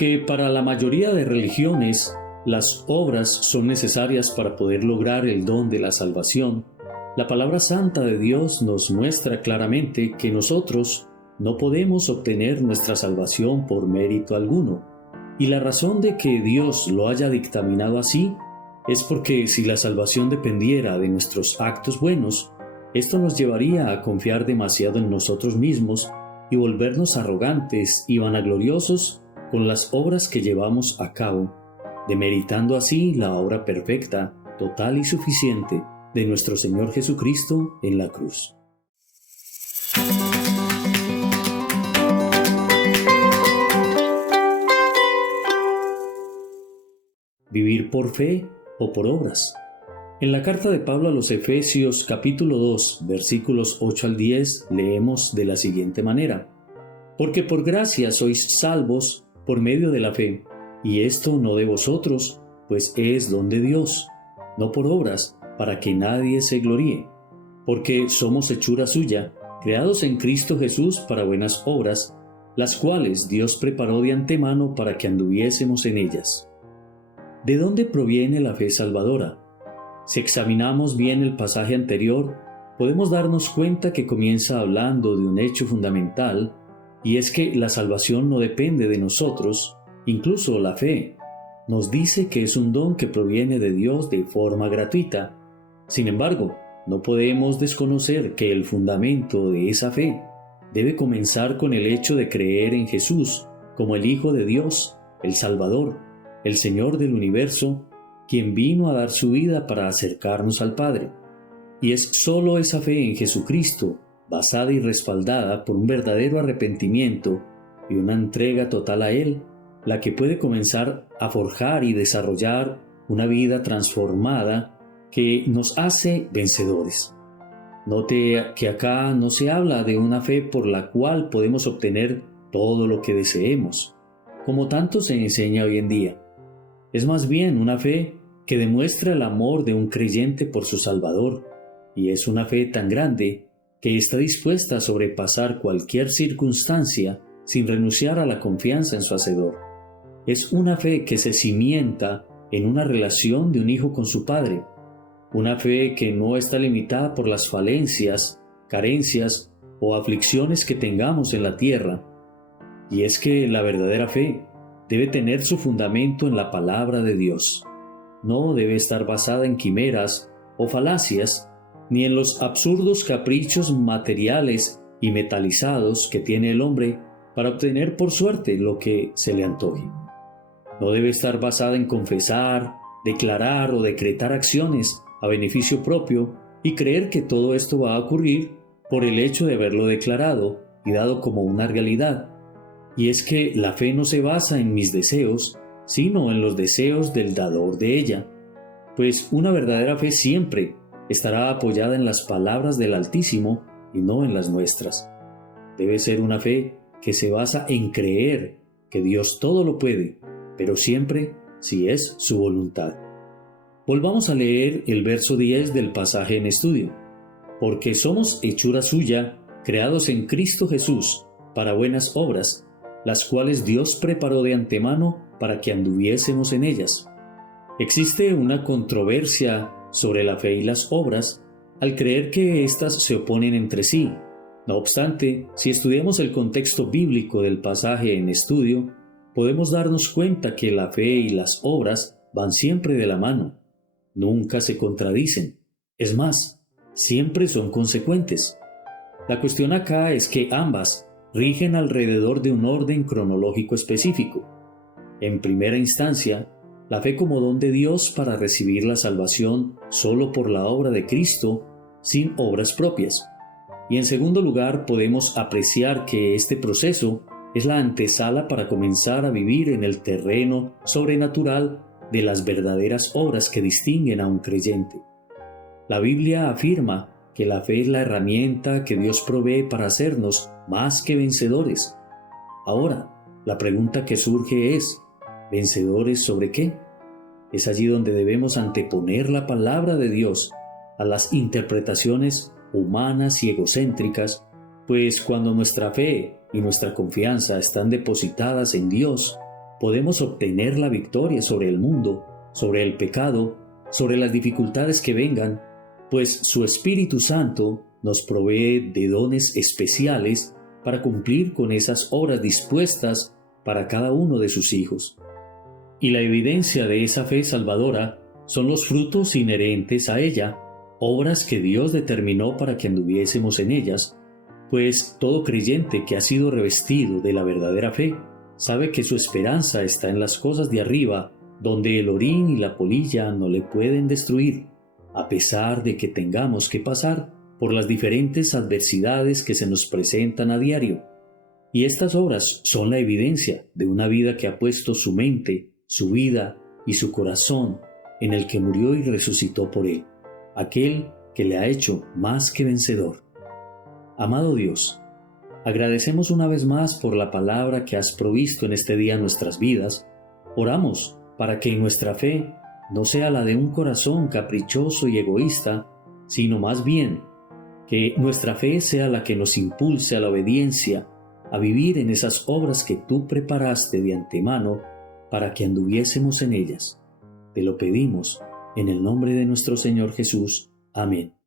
Aunque para la mayoría de religiones las obras son necesarias para poder lograr el don de la salvación, la palabra santa de Dios nos muestra claramente que nosotros no podemos obtener nuestra salvación por mérito alguno. Y la razón de que Dios lo haya dictaminado así es porque si la salvación dependiera de nuestros actos buenos, esto nos llevaría a confiar demasiado en nosotros mismos y volvernos arrogantes y vanagloriosos con las obras que llevamos a cabo, demeritando así la obra perfecta, total y suficiente de nuestro Señor Jesucristo en la cruz. Vivir por fe o por obras. En la carta de Pablo a los Efesios capítulo 2, versículos 8 al 10, leemos de la siguiente manera: Porque por gracia sois salvos por medio de la fe, y esto no de vosotros, pues es don de Dios, no por obras, para que nadie se gloríe. Porque somos hechura suya, creados en Cristo Jesús para buenas obras, las cuales Dios preparó de antemano para que anduviésemos en ellas. ¿De dónde proviene la fe salvadora? Si examinamos bien el pasaje anterior, podemos darnos cuenta que comienza hablando de un hecho fundamental, y es que la salvación no depende de nosotros, incluso la fe. Nos dice que es un don que proviene de Dios de forma gratuita. Sin embargo, no podemos desconocer que el fundamento de esa fe debe comenzar con el hecho de creer en Jesús como el Hijo de Dios, el Salvador, el Señor del universo, quien vino a dar su vida para acercarnos al Padre. Y es sólo esa fe en Jesucristo, basada y respaldada por un verdadero arrepentimiento y una entrega total a Él, la que puede comenzar a forjar y desarrollar una vida transformada que nos hace vencedores. Note que acá no se habla de una fe por la cual podemos obtener todo lo que deseemos, como tanto se enseña hoy en día. Es más bien una fe que demuestra el amor de un creyente por su Salvador, y es una fe tan grande que está dispuesta a sobrepasar cualquier circunstancia sin renunciar a la confianza en su Hacedor. Es una fe que se cimienta en una relación de un hijo con su Padre, una fe que no está limitada por las falencias, carencias o aflicciones que tengamos en la tierra. Y es que la verdadera fe debe tener su fundamento en la palabra de Dios. No debe estar basada en quimeras o falacias, ni en los absurdos caprichos materiales y metalizados que tiene el hombre para obtener por suerte lo que se le antoje. No debe estar basada en confesar, declarar o decretar acciones a beneficio propio y creer que todo esto va a ocurrir por el hecho de haberlo declarado y dado como una realidad. Y es que la fe no se basa en mis deseos, sino en los deseos del dador de ella, pues una verdadera fe siempre estará apoyada en las palabras del Altísimo y no en las nuestras. Debe ser una fe que se basa en creer que Dios todo lo puede, pero siempre si es su voluntad. Volvamos a leer el verso 10 del pasaje en estudio. Porque somos hechura suya, creados en Cristo Jesús, para buenas obras, las cuales Dios preparó de antemano para que anduviésemos en ellas. Existe una controversia sobre la fe y las obras al creer que éstas se oponen entre sí. No obstante, si estudiamos el contexto bíblico del pasaje en estudio, podemos darnos cuenta que la fe y las obras van siempre de la mano. Nunca se contradicen. Es más, siempre son consecuentes. La cuestión acá es que ambas rigen alrededor de un orden cronológico específico. En primera instancia, la fe como don de Dios para recibir la salvación solo por la obra de Cristo, sin obras propias. Y en segundo lugar, podemos apreciar que este proceso es la antesala para comenzar a vivir en el terreno sobrenatural de las verdaderas obras que distinguen a un creyente. La Biblia afirma que la fe es la herramienta que Dios provee para hacernos más que vencedores. Ahora, la pregunta que surge es, ¿vencedores sobre qué? Es allí donde debemos anteponer la palabra de Dios a las interpretaciones humanas y egocéntricas, pues cuando nuestra fe y nuestra confianza están depositadas en Dios, podemos obtener la victoria sobre el mundo, sobre el pecado, sobre las dificultades que vengan, pues su Espíritu Santo nos provee de dones especiales para cumplir con esas obras dispuestas para cada uno de sus hijos. Y la evidencia de esa fe salvadora son los frutos inherentes a ella, obras que Dios determinó para que anduviésemos en ellas, pues todo creyente que ha sido revestido de la verdadera fe sabe que su esperanza está en las cosas de arriba, donde el orín y la polilla no le pueden destruir, a pesar de que tengamos que pasar por las diferentes adversidades que se nos presentan a diario. Y estas obras son la evidencia de una vida que ha puesto su mente, su vida y su corazón en el que murió y resucitó por él, aquel que le ha hecho más que vencedor. Amado Dios, agradecemos una vez más por la palabra que has provisto en este día en nuestras vidas. Oramos para que nuestra fe no sea la de un corazón caprichoso y egoísta, sino más bien que nuestra fe sea la que nos impulse a la obediencia, a vivir en esas obras que tú preparaste de antemano para que anduviésemos en ellas. Te lo pedimos en el nombre de nuestro Señor Jesús. Amén.